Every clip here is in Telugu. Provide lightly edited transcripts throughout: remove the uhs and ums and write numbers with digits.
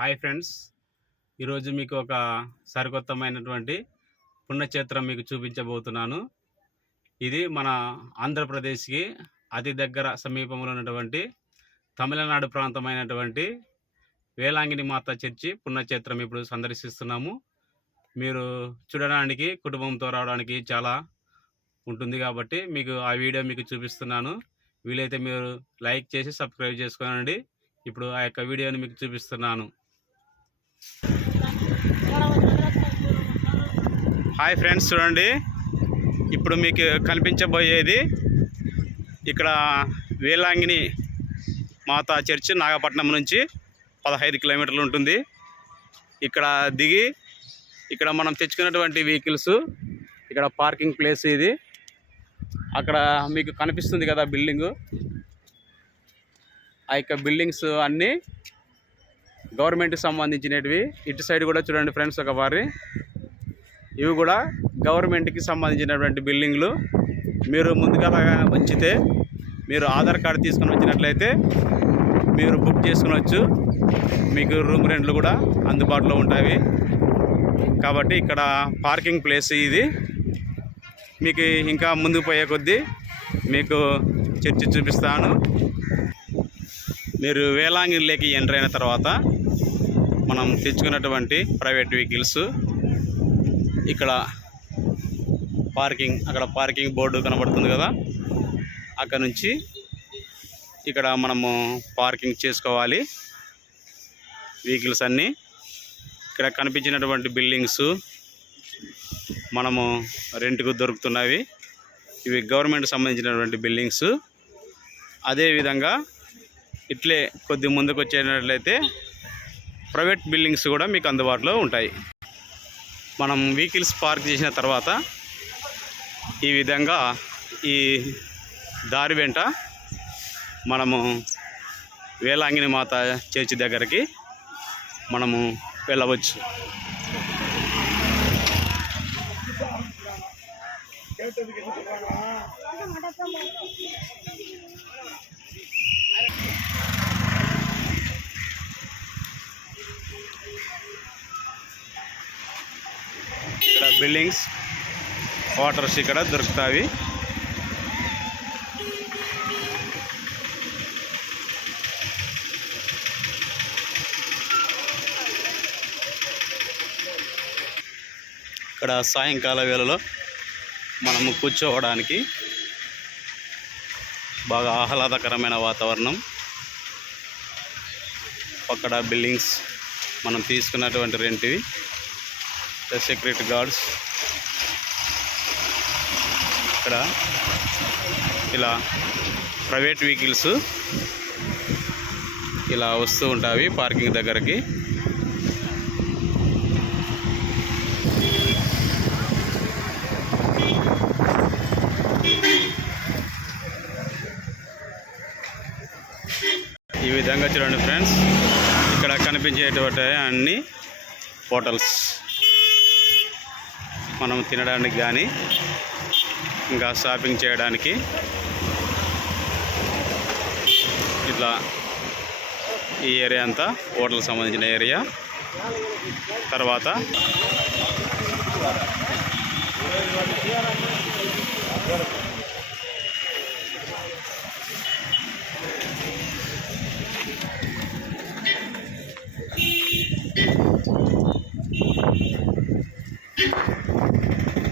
హాయ్ ఫ్రెండ్స్, ఈరోజు మీకు ఒక సరికొత్తమైనటువంటి పుణ్యక్షేత్రం మీకు చూపించబోతున్నాను. ఇది మన ఆంధ్రప్రదేశ్కి అతి దగ్గర సమీపంలో ఉన్నటువంటి తమిళనాడు ప్రాంతమైనటువంటి వేలాంగిని మాత చర్చి పుణ్యక్షేత్రం ఇప్పుడు సందర్శిస్తున్నాము. మీరు చూడడానికి కుటుంబంతో రావడానికి చాలా ఉంటుంది కాబట్టి మీకు ఆ వీడియో మీకు చూపిస్తున్నాను. వీలైతే మీరు లైక్ చేసి సబ్స్క్రైబ్ చేసుకోనండి. ఇప్పుడు ఆ యొక్క వీడియోని మీకు చూపిస్తున్నాను. హాయ్ ఫ్రెండ్స్, చూడండి ఇప్పుడు మీకు కనిపించబోయేది ఇక్కడ వేలాంగిని మాతా చర్చి నాగపట్నం నుంచి 15 కిలోమీటర్లు ఉంటుంది. ఇక్కడ దిగి ఇక్కడ మనం తెచ్చుకున్నటువంటి వెహికల్స్ ఇక్కడ పార్కింగ్ ప్లేస్ ఇది. అక్కడ మీకు కనిపిస్తుంది కదా బిల్డింగు, ఆ యొక్క బిల్డింగ్స్ అన్నీ గవర్నమెంట్కి సంబంధించినవి. ఇటు సైడ్ కూడా చూడండి ఫ్రెండ్స్ ఒక వారి, ఇవి కూడా గవర్నమెంట్కి సంబంధించినటువంటి బిల్డింగ్లు. మీరు ముందుగా వచ్చితే మీరు ఆధార్ కార్డు తీసుకొని వచ్చినట్లయితే మీరు బుక్ చేసుకునవచ్చు. మీకు రూమ్ రెంట్లు కూడా అందుబాటులో ఉంటాయి. కాబట్టి ఇక్కడ పార్కింగ్ ప్లేస్ ఇది. మీకు ఇంకా ముందుకు పోయే కొద్దీ మీకు చర్చి చూపిస్తాను. మీరు వేలాంగినిలోకి ఎంటర్ అయిన తర్వాత మనం తెచ్చుకున్నటువంటి ప్రైవేట్ వెహికల్స్ ఇక్కడ అక్కడ పార్కింగ్ బోర్డు కనబడుతుంది కదా, అక్కడ నుంచి ఇక్కడ మనము పార్కింగ్ చేసుకోవాలి వెహికల్స్ అన్నీ. ఇక్కడ కనిపించినటువంటి బిల్డింగ్స్ మనము రెంట్కు దొరుకుతున్నవి. ఇవి గవర్నమెంట్ సంబంధించినటువంటి బిల్డింగ్స్. అదేవిధంగా ఇట్లే కొద్ది ముందుకు వచ్చేటట్లయితే ప్రైవేట్ బిల్డింగ్స్ కూడా మీకు అందుబాటులో ఉంటాయి. మనం వెహికల్స్ పార్క్ చేసిన తర్వాత ఈ విధంగా ఈ దారి వెంట మనము వేలాంగిని మాత చర్చి దగ్గరికి మనము వెళ్ళవచ్చు. ఇక్కడ బిల్డింగ్స్ వాటర్స్ ఇక్కడ దొరుకుతాయి. ఇక్కడ సాయంకాల వేళలో మనము కూర్చోవడానికి బాగా ఆహ్లాదకరమైన వాతావరణం. అక్కడ బిల్డింగ్స్ మనం తీసుకున్నటువంటి రెంట్వి, సెక్యూరిటీ గార్డ్స్ ఇక్కడ ఇలా ప్రైవేట్ వెహికల్స్ ఇలా వస్తూ ఉంటాయి పార్కింగ్ దగ్గరికి. ఈ విధంగా చూడండి ఫ్రెండ్స్, ఇక్కడ కనిపించేటువంటి అన్ని హోటల్స్ మనం తినడానికి కానీ ఇంకా షాపింగ్ చేయడానికి ఇట్లా ఈ ఏరియా అంతా హోటల్ సంబంధించిన ఏరియా. తర్వాత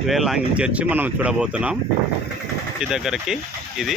వేలాంగిని చర్చి మనం చూడబోతున్నాం. ఈ దగ్గరికి ఇది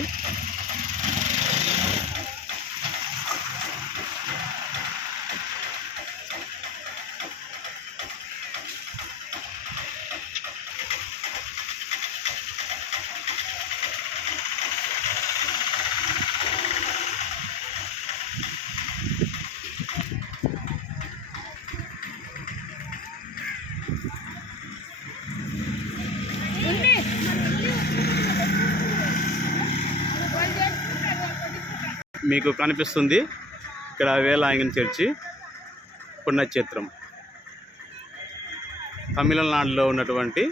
మీకు కనిపిస్తుంది. ఇక్కడ వేలాంగిని చర్చి పుణ్యక్షేత్రం తమిళనాడులో ఉన్నటువంటి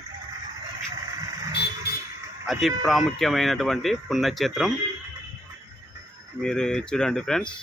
అతి ప్రాముఖ్యమైనటువంటి పుణ్యక్షేత్రం. మీరు చూడండి ఫ్రెండ్స్,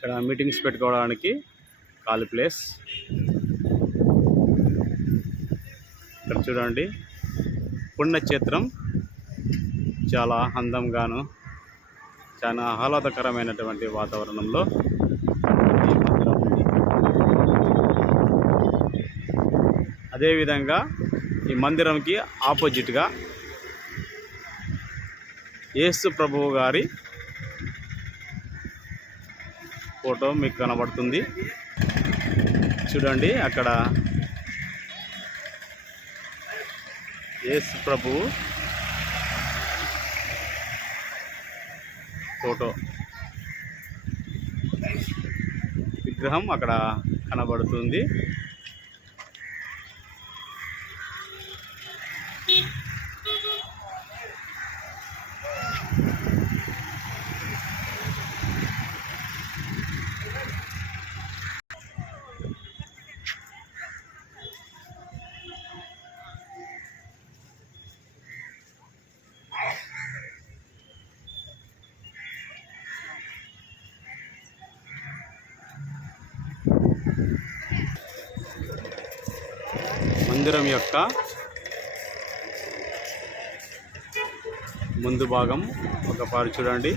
ఇక్కడ మీటింగ్స్ పెట్టుకోవడానికి ఖాళీ ప్లేస్. ఇక్కడ చూడండి, పుణ్యక్షేత్రం చాలా అందంగాను చాలా ఆహ్లాదకరమైనటువంటి వాతావరణంలో ఈ మందిరం ఉంది. అదేవిధంగా ఈ మందిరంకి ఆపోజిట్గా యేసు ప్రభువు గారి ఫోటో మీకు కనబడుతుంది. చూడండి, అక్కడ యేసు ప్రభువు ఫోటో విగ్రహం అక్కడ కనబడుతుంది. మందిరం యొక్క ముందు భాగం ఒకసారి చూడండి.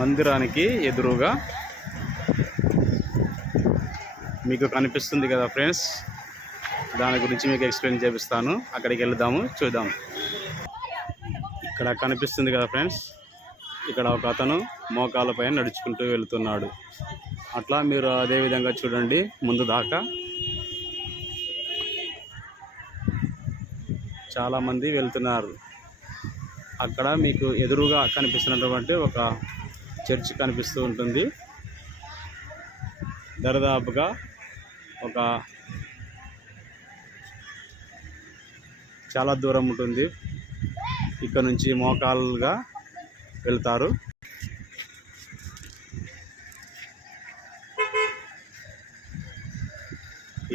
మందిరానికి ఎదురుగా మీకు కనిపిస్తుంది కదా ఫ్రెండ్స్, దాని గురించి మీకు ఎక్స్ప్లెయిన్ చేపిస్తాను. అక్కడికి వెళ్దాము, చూద్దాం. ఇక్కడ కనిపిస్తుంది కదా ఫ్రెండ్స్, ఇక్కడ ఒక అతను మోకాళ్ళపై నడుచుకుంటూ వెళుతున్నాడు. అట్లా మీరు అదే విధంగా చూడండి ముందు దాకా చాలామంది వెళ్తున్నారు. అక్కడ మీకు ఎదురుగా కనిపిస్తున్నటువంటి ఒక చర్చ్ కనిపిస్తూ ఉంటుంది. దరిదాపుగా ఒక చాలా దూరం ఉంటుంది. ఇక్కడ నుంచి మోకాళ్ళుగా వెళ్తారు.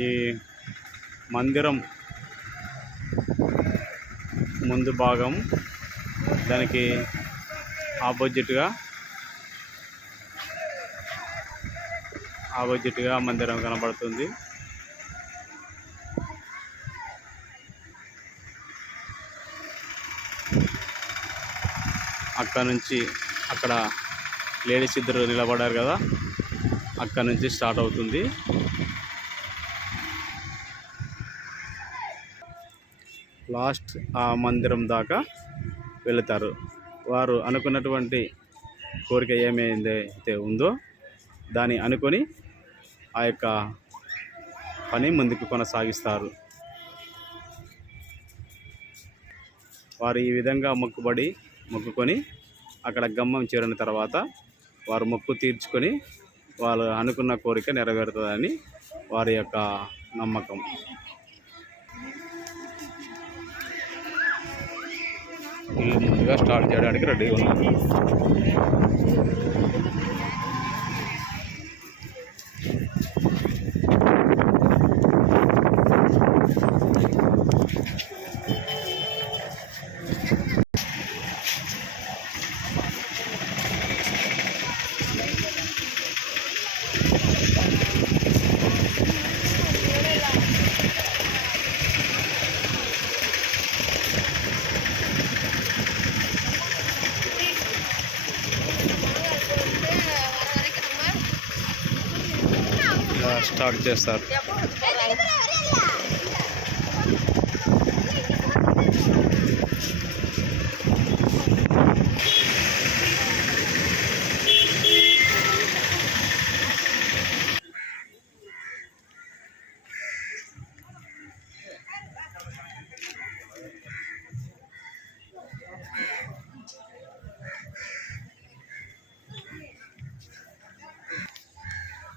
ఈ మందిరం ముందు భాగం దానికి ఆపోజిట్గా మందిరం కనబడుతుంది. అక్కడ నుంచి అక్కడ లేడీస్ ఇద్దరు నిలబడారు కదా, అక్కడ నుంచి స్టార్ట్ అవుతుంది. లాస్ట్ ఆ మందిరం దాకా వెళతారు. వారు అనుకున్నటువంటి కోరిక ఏమైతే ఉందో దాన్ని అనుకొని ఆ యొక్క పని ముందుకు కొనసాగిస్తారు. వారు ఈ విధంగా మొక్కుకొని అక్కడ గమ్మం చేరిన తర్వాత వారు మొక్కు తీర్చుకొని వాళ్ళు అనుకున్న కోరిక నెరవేరుతుందని వారి యొక్క నమ్మకం. వీళ్ళు ముందుగా స్టార్ట్ చేయడానికి రెడీగా ఉన్నారు. స్టార్ట్ చేస్తారు.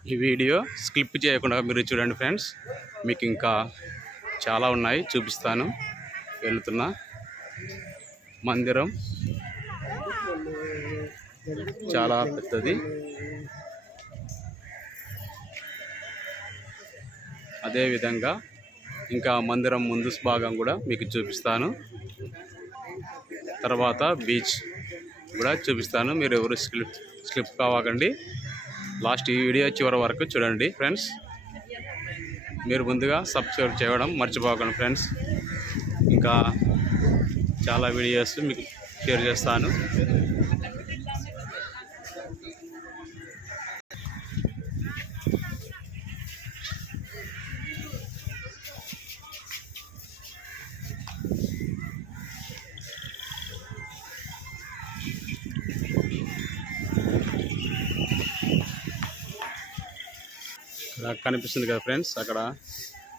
ఈ వీడియో స్కిప్ చేయకుండా మీరు చూడండి ఫ్రెండ్స్. మీకు ఇంకా చాలా ఉన్నాయి, చూపిస్తాను. వెళ్తున్నా మందిరం చాలా పెద్దది. అదేవిధంగా ఇంకా మందిరం ముందు భాగం కూడా మీకు చూపిస్తాను. తర్వాత బీచ్ కూడా చూపిస్తాను. మీరు ఎవరు స్లిప్ కావకండి. లాస్ట్ ఈ వీడియో చివరి వరకు చూడండి ఫ్రెండ్స్. మీరు ముందుగా సబ్స్క్రైబ్ చేయడం మర్చిపోకండి ఫ్రెండ్స్. ఇంకా చాలా వీడియోస్ మీకు షేర్ చేస్తాను. కనిపిస్తుంది కదా ఫ్రెండ్స్, అక్కడ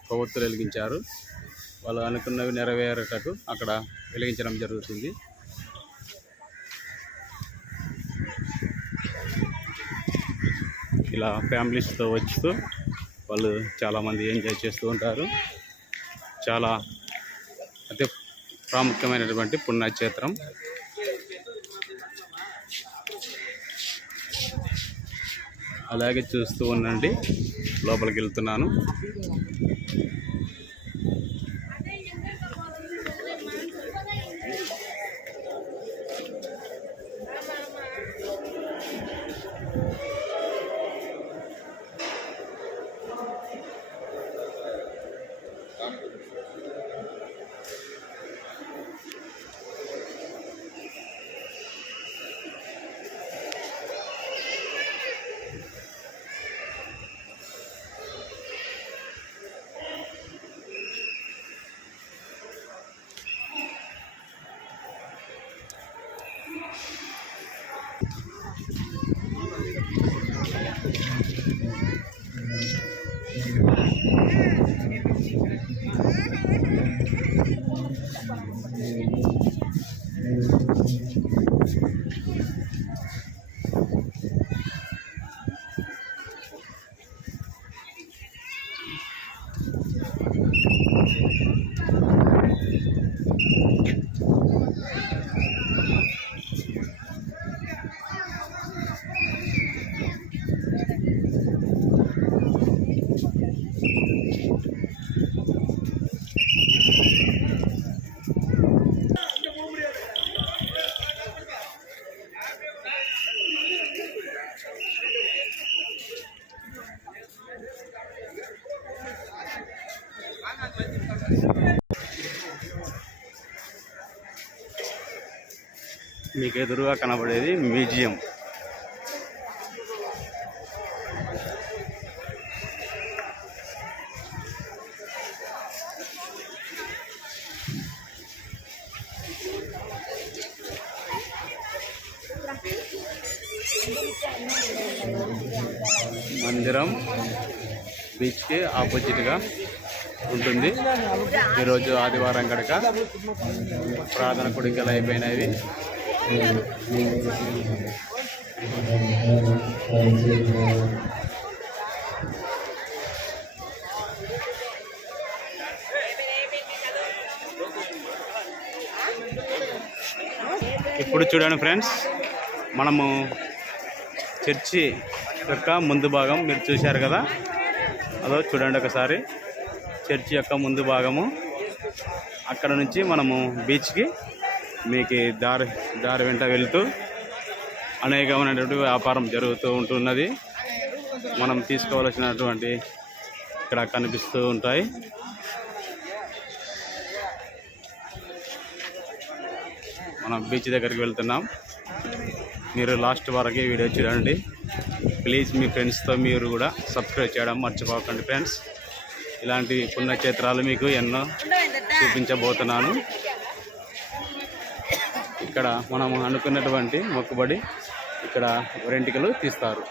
కొవ్వొత్తులు వెలిగించారు. వాళ్ళు అనుకున్నవి నెరవేరేటట్టు అక్కడ వెలిగించడం జరుగుతుంది. ఇలా ఫ్యామిలీస్తో వచ్చుతూ వాళ్ళు చాలామంది ఎంజాయ్ చేస్తూ ఉంటారు. చాలా అతి ప్రాముఖ్యమైనటువంటి పుణ్యక్షేత్రం. అలాగే చూస్తూ ఉండండి. లోపలికి వెళ్తున్నాను. మీకు ఎదురుగా కనబడేది మ్యూజియం. మందిరం బీచ్కి ఆపోజిట్గా ఉంటుంది. ఈరోజు ఆదివారం కనుక ప్రార్థన కొడుకలు అయిపోయినవి. ఇప్పుడు చూడండి ఫ్రెండ్స్, మనము చర్చి యొక్క ముందు భాగం మీరు చూశారు కదా, అదో చూడండి ఒకసారి. చర్చి యొక్క ముందు భాగము. అక్కడ నుంచి మనము బీచ్కి మీకు దారి వెంట వెళ్తూ అనేకమైనటువంటి వ్యాపారం జరుగుతూ ఉంటున్నది. మనం తీసుకోవాల్సినటువంటి ఇక్కడ కనిపిస్తూ ఉంటాయి. మనం బీచ్ దగ్గరికి వెళ్తున్నాం. మీరు లాస్ట్ వరకు వీడియో చూడండి ప్లీజ్. మీ ఫ్రెండ్స్తో మీరు కూడా సబ్స్క్రైబ్ చేయడం మర్చిపోకండి ఫ్రెండ్స్. ఇలాంటి పుణ్యక్షేత్రాలు మీకు ఎన్నో చూపించబోతున్నాను. ఇక్కడ మనం అనుకున్నటువంటి మొక్కుబడి ఇక్కడ వెంట్రుకలు తీస్తారు.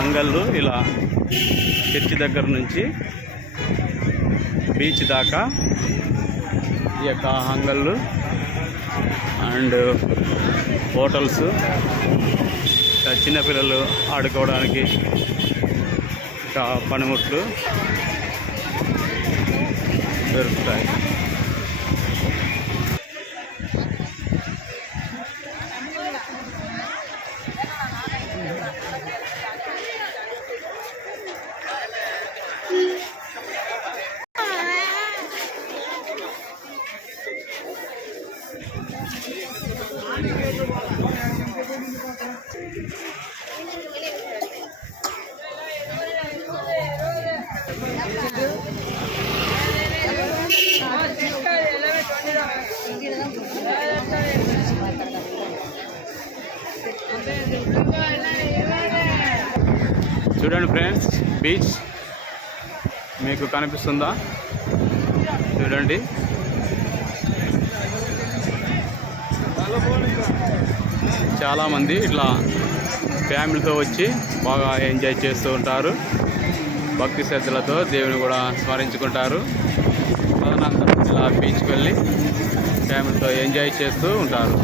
అంగళ్ళు ఇలా చర్చి దగ్గర నుంచి బీచ్ దాకా ఈ యొక్క అంగళ్ళు అండ్ హోటల్స్, చిన్నపిల్లలు ఆడుకోవడానికి ఇంకా పనిముట్లు దొరుకుతాయి. చూడండి ఫ్రెండ్స్, బీచ్ మీకు కనిపిస్తుందా? చూడండి, చాలామంది ఇట్లా ఫ్యామిలీతో వచ్చి బాగా ఎంజాయ్ చేస్తూ ఉంటారు. భక్తి శ్రద్ధలతో దేవుని కూడా స్మరించుకుంటారు. తదనంతరం ఇలా బీచ్కి వెళ్ళి ఫ్యామిలీతో ఎంజాయ్ చేస్తూ ఉంటారు.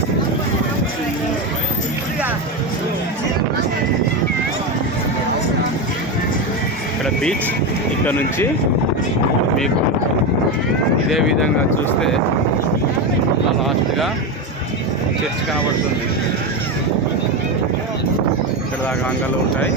ఇక్కడ బీచ్ ఇక్కడ నుంచి మీకు ఇదే విధంగా చూస్తే లాస్ట్గా చర్చ్ కనబడుతుంది. ఇక్కడ దాకా అంగళ్ళు ఉంటాయి.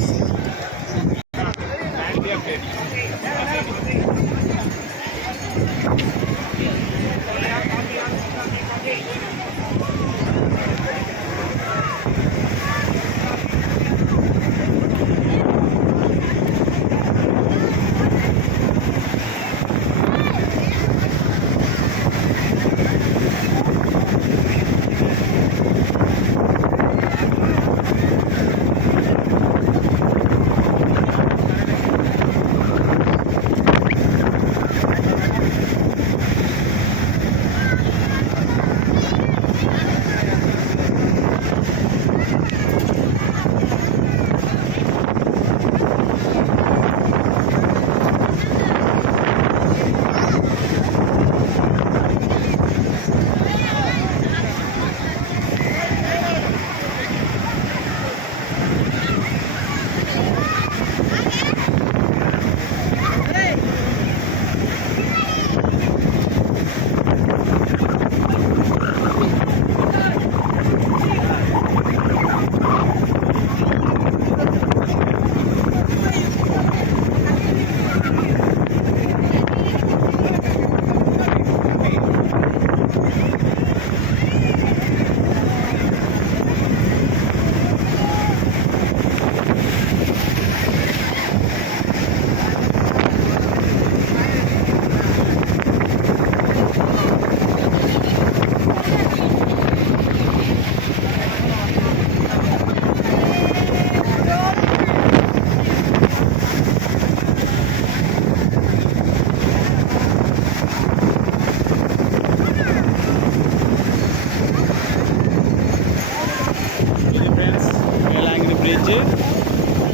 వచ్చి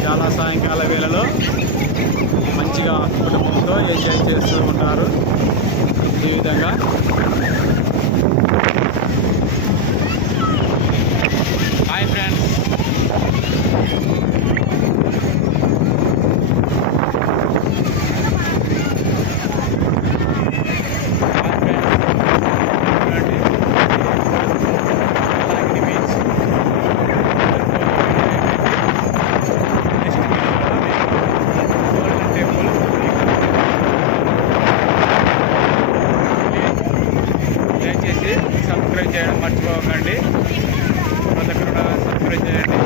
చాలా సాయంకాల వేళలో మంచిగా కుటుంబంతో ఎంజాయ్ చేస్తూ ఉంటారు. ఈ విధంగా హాయ్ ఫ్రెండ్స్, సబ్స్క్రైబ్ చేయడం మర్చిపోకండి. ప్రతి ఒక్కరు కూడా సబ్స్క్రైబ్ చేయండి.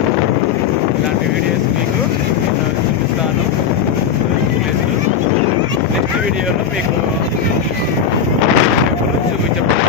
ఇలాంటి వీడియోస్ మీకు చూపిస్తాను. నెక్స్ట్ వీడియోలో మీకు చూపించబోతున్నాను.